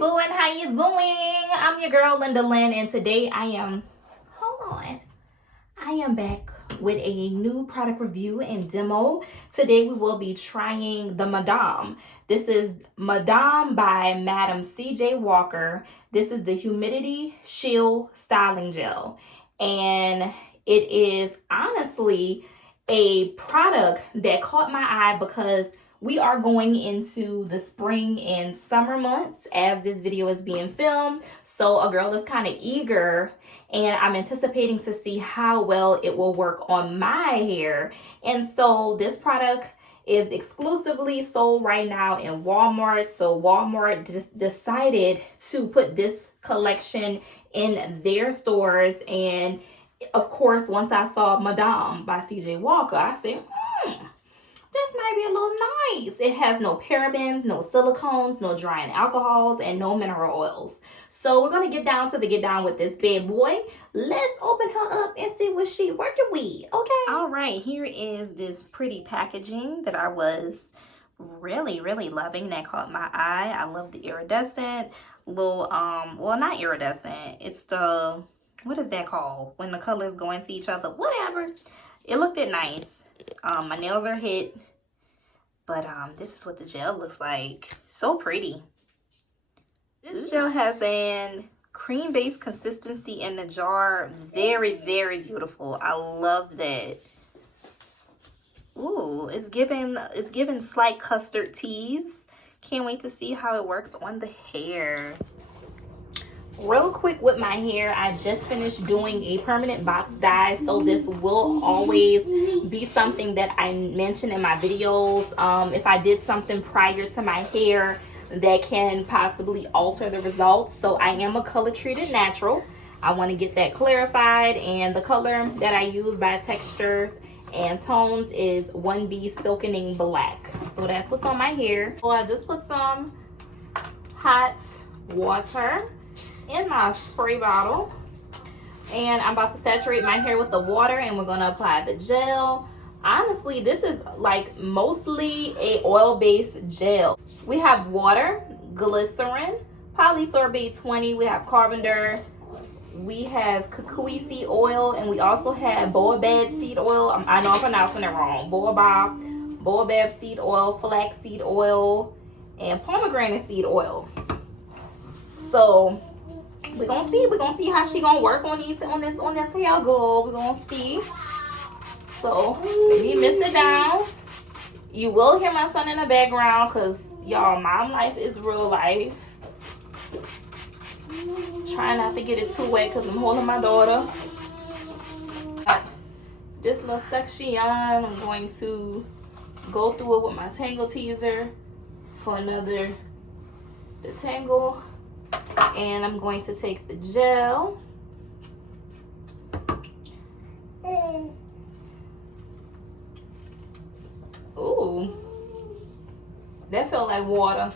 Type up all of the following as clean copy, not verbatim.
boo, and how you doing? I'm your girl Linda Lynn, and today I am back with a new product review and demo. Today we will be trying the Madam. This is Madam by Madam C.J. Walker. This is the Humidity Shield Styling Gel, and it is honestly a product that caught my eye because we are going into the spring and summer months as this video is being filmed. So a girl is kind of eager, and I'm anticipating to see how well it will work on my hair. And so this product is exclusively sold right now in Walmart. So Walmart just decided to put this collection in their stores. And of course, once I saw Madam by CJ Walker, I said, this might be a little nice. It has no parabens, no silicones, no drying alcohols, and no mineral oils. So we're going to get down with this bad boy. Let's open her up and see what she working with, okay? All right, here is this pretty packaging that I was really loving, that caught my eye. I love the iridescent little, well, not iridescent. It's the, what is that called? When the colors go into each other, whatever. It looked nice. My nails are hit, but this is what the gel looks like. So pretty. This gel has an cream-based consistency in the jar. Very beautiful. I love that. Ooh, it's giving slight custard tease. Can't wait to see how it works on the hair. Real quick with my hair, I just finished doing a permanent box dye, so this will always be something that I mention in my videos. If I did something prior to my hair that can possibly alter the results. So I am a color treated natural. I want to get that clarified, and the color that I use by Textures and Tones is 1B Silkening Black. So that's what's on my hair. So I just put some hot water in my spray bottle, and I'm about to saturate my hair with the water, and we're going to apply the gel. Honestly, this is like mostly a oil-based gel. We have water, glycerin, polysorbate 20, we have carbon, we have kukui seed oil, and we also have baobab seed oil. I know I'm pronouncing it wrong. Baobab seed oil, flax seed oil, and pomegranate seed oil. So we're gonna see how she gonna work on this hair, girl. We're gonna see. So let me mist it down. You will hear my son in the background because y'all, mom life is real life. Trying not to get it too wet because I'm holding my daughter. This little section, I'm going to go through it with my tangle teaser for another detangle. And I'm going to take the gel. Ooh, that felt like water.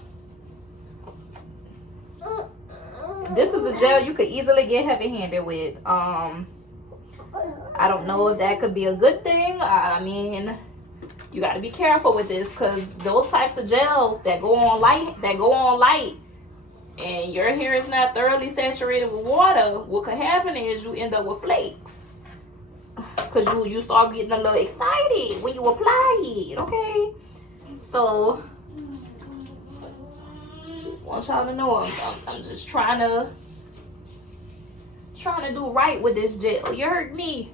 This is a gel you could easily get heavy-handed with. I don't know if that could be a good thing. I mean, you got to be careful with this because those types of gels that go on light, and your hair is not thoroughly saturated with water, what could happen is you end up with flakes. Because you start getting a little excited when you apply it, okay? So, just want y'all to know I'm just trying to do right with this gel. You heard me.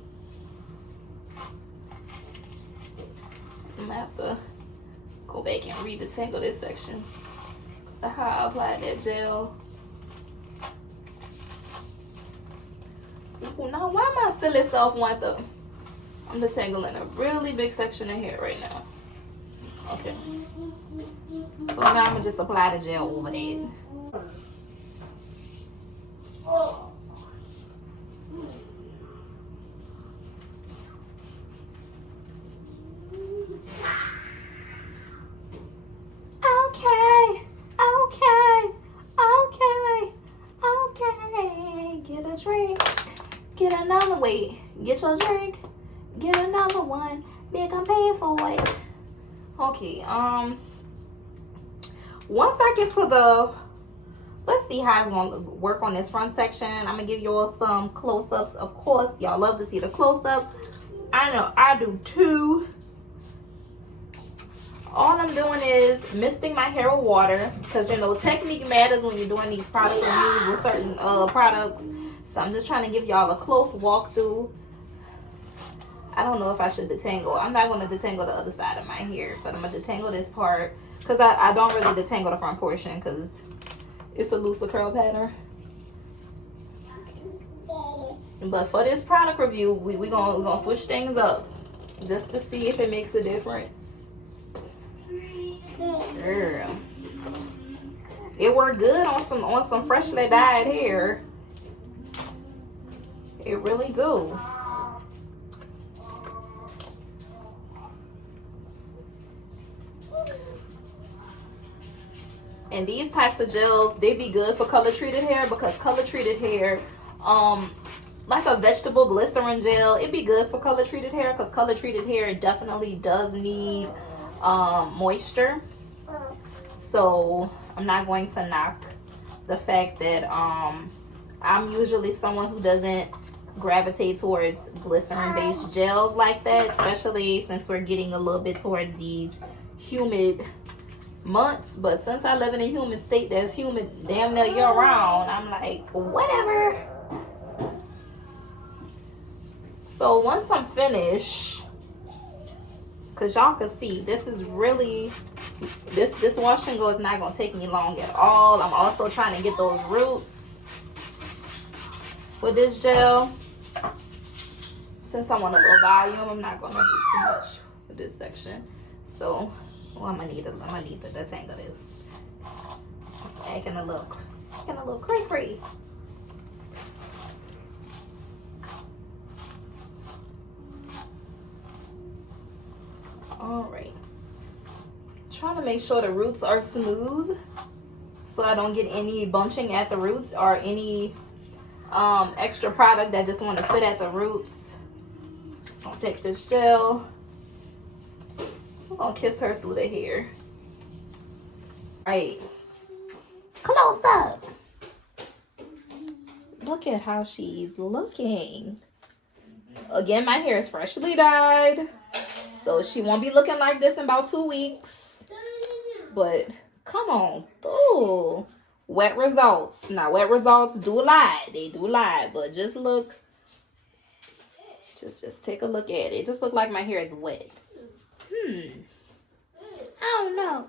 I'm gonna have to go back and redetangle this section. So how I applied that gel. Ooh, now why am I silly self want to? I'm detangling a really big section of hair right now. Okay. So now I'm gonna just apply the gel over it. Okay. Get a drink. Get another way. Get your drink. Get another one. Big, I'm paying for it. Okay, once I get to let's see how it's gonna work on this front section. I'm gonna give y'all some close-ups. Of course, y'all love to see the close-ups. I know I do too. All I'm doing is misting my hair with water, because you know technique matters when you're doing these product reviews with certain products. So I'm just trying to give y'all a close walkthrough. I don't know if I should detangle. I'm not going to detangle the other side of my hair, but I'm going to detangle this part, because I don't really detangle the front portion because it's a looser curl pattern. But for this product review, we're gonna switch things up just to see if it makes a difference. Girl, it worked good on some freshly dyed hair. It really do. And these types of gels, they be good for color treated hair, because color treated hair, like a vegetable glycerin gel, it'd be good for color treated hair, because color treated hair definitely does need moisture. So I'm not going to knock the fact that I'm usually someone who doesn't gravitate towards glycerin based gels like that, especially since we're getting a little bit towards these humid months. But since I live in a humid state that's humid damn near year round, I'm like, whatever. So once I'm finished, because y'all can see, this is really, this wash and go is not going to take me long at all. I'm also trying to get those roots with this gel. Since I want a little volume, I'm not going to do too much with this section. So, I'm gonna need to detangle this. It's just acting a little cray-cray. All right. Trying to make sure the roots are smooth, so I don't get any bunching at the roots or any extra product that just want to sit at the roots. Just gonna take this gel. I'm gonna kiss her through the hair. Right. Close up. Look at how she's looking. Again, my hair is freshly dyed, so she won't be looking like this in about 2 weeks. But come on. Ooh. Wet results. Now, wet results do lie. They do lie. But just look. Just take a look at it. Just look like my hair is wet. Oh no.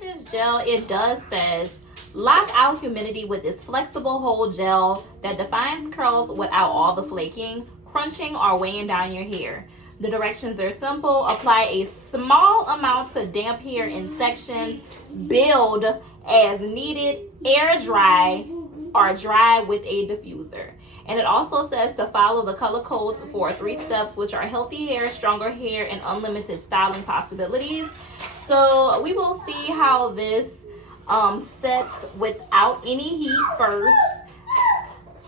This gel, it does says lock out humidity with this flexible hold gel that defines curls without all the flaking, crunching, or weighing down your hair. The directions are simple. Apply a small amount to damp hair in sections. Build as needed. Air dry or dry with a diffuser. And it also says to follow the color codes for 3 steps, which are healthy hair, stronger hair, and unlimited styling possibilities. So we will see how this sets without any heat first.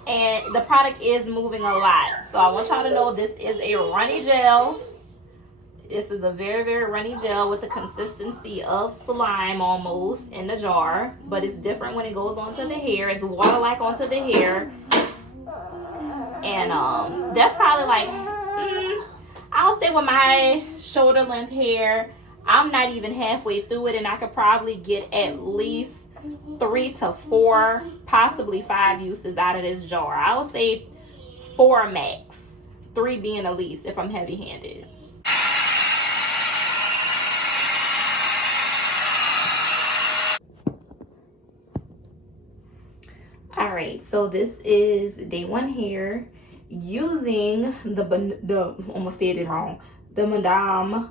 And the product is moving a lot. So I want y'all to know this is a runny gel. This is a very, very runny gel with the consistency of slime almost in the jar. But it's different when it goes onto the hair. It's water-like onto the hair. And that's probably like, I'll say with my shoulder length hair, I'm not even halfway through it, and I could probably get at least 3 to 4, possibly 5 uses out of this jar. I'll say 4 max, 3 being the least if I'm heavy-handed. All right, so this is day 1 here using the almost said it wrong, the Madam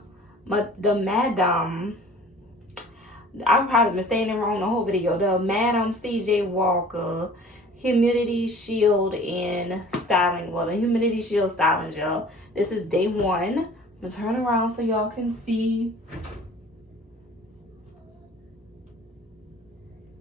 I've probably been saying it wrong the whole video. The Madam C.J. Walker Humidity Shield and Styling. Well, the Humidity Shield Styling Gel. This is day 1. I'm gonna turn around so y'all can see.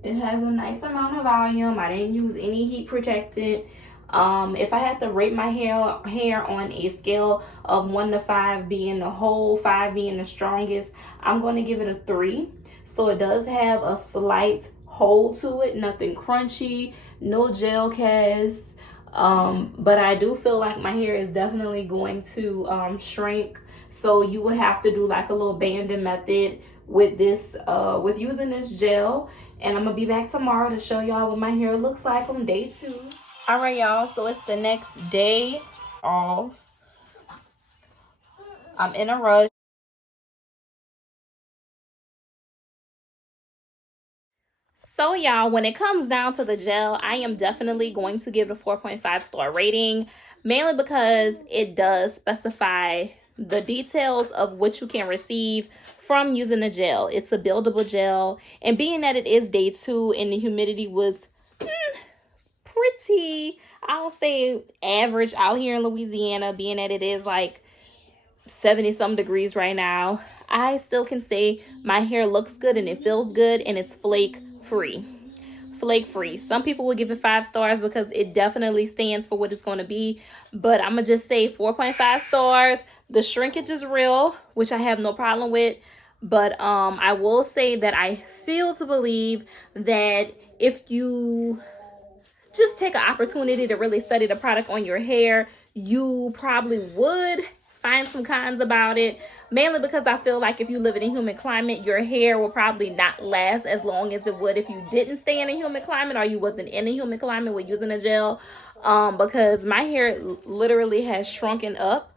It has a nice amount of volume. I didn't use any heat protectant. If I had to rate my hair on a scale of 1 to 5 being the whole, 5 being the strongest, I'm going to give it a 3. So it does have a slight hold to it, nothing crunchy, no gel cast. But I do feel like my hair is definitely going to shrink. So you would have to do like a little banding method with this, with using this gel. And I'm gonna be back tomorrow to show y'all what my hair looks like on day 2. All right, y'all, so it's the next day off. I'm in a rush. So y'all, when it comes down to the gel, I am definitely going to give it a 4.5 star rating, mainly because it does specify the details of what you can receive from using the gel. It's a buildable gel, and being that it is day 2 and the humidity was pretty, I'll say average out here in Louisiana, being that it is like 70 some degrees right now, I still can say my hair looks good and it feels good and it's flake free. Some people will give it 5 stars because it definitely stands for what it's going to be, but I'm gonna just say 4.5 stars. The shrinkage is real, which I have no problem with, but I will say that I feel to believe that if you just take an opportunity to really study the product on your hair, you probably would find some cons about it, mainly because I feel like if you live in a humid climate, your hair will probably not last as long as it would if you didn't stay in a humid climate or you wasn't in a humid climate with using a gel, because my hair literally has shrunken up.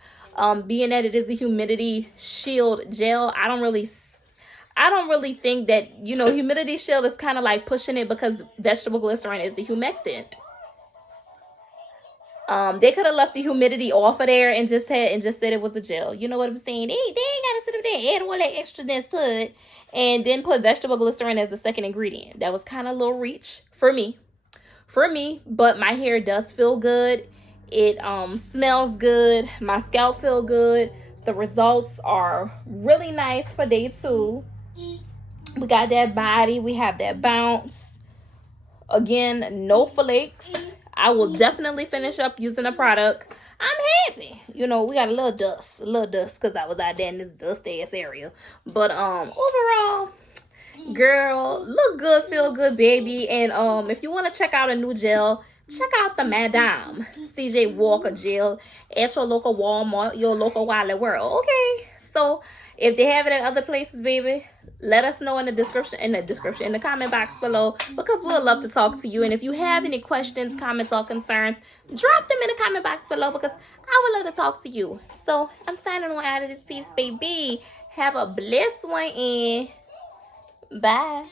Being that it is a humidity shield gel, I don't really think that, you know, humidity shield is kind of like pushing it because vegetable glycerin is the humectant. They could have left the humidity off of there and just said it was a gel. You know what I'm saying? They ain't gotta sit up there, add all that extraness to it, and then put vegetable glycerin as the second ingredient. That was kind of a little reach for me. But my hair does feel good. It smells good. My scalp feel good. The results are really nice for day 2. We got that body. We have that bounce. Again, no flakes. I will definitely finish up using the product. I'm happy. You know, we got a little dust because I was out there in this dusty ass area. But overall, girl, look good, feel good, baby. And if you want to check out a new gel, check out the Madam C.J. Walker gel at your local Walmart, your local Wiley World. Okay, so if they have it at other places, baby, let us know in the comment box below, because we'll love to talk to you. And if you have any questions, comments, or concerns, drop them in the comment box below, because I would love to talk to you. So I'm signing on out of this piece, baby. Have a blessed one and bye.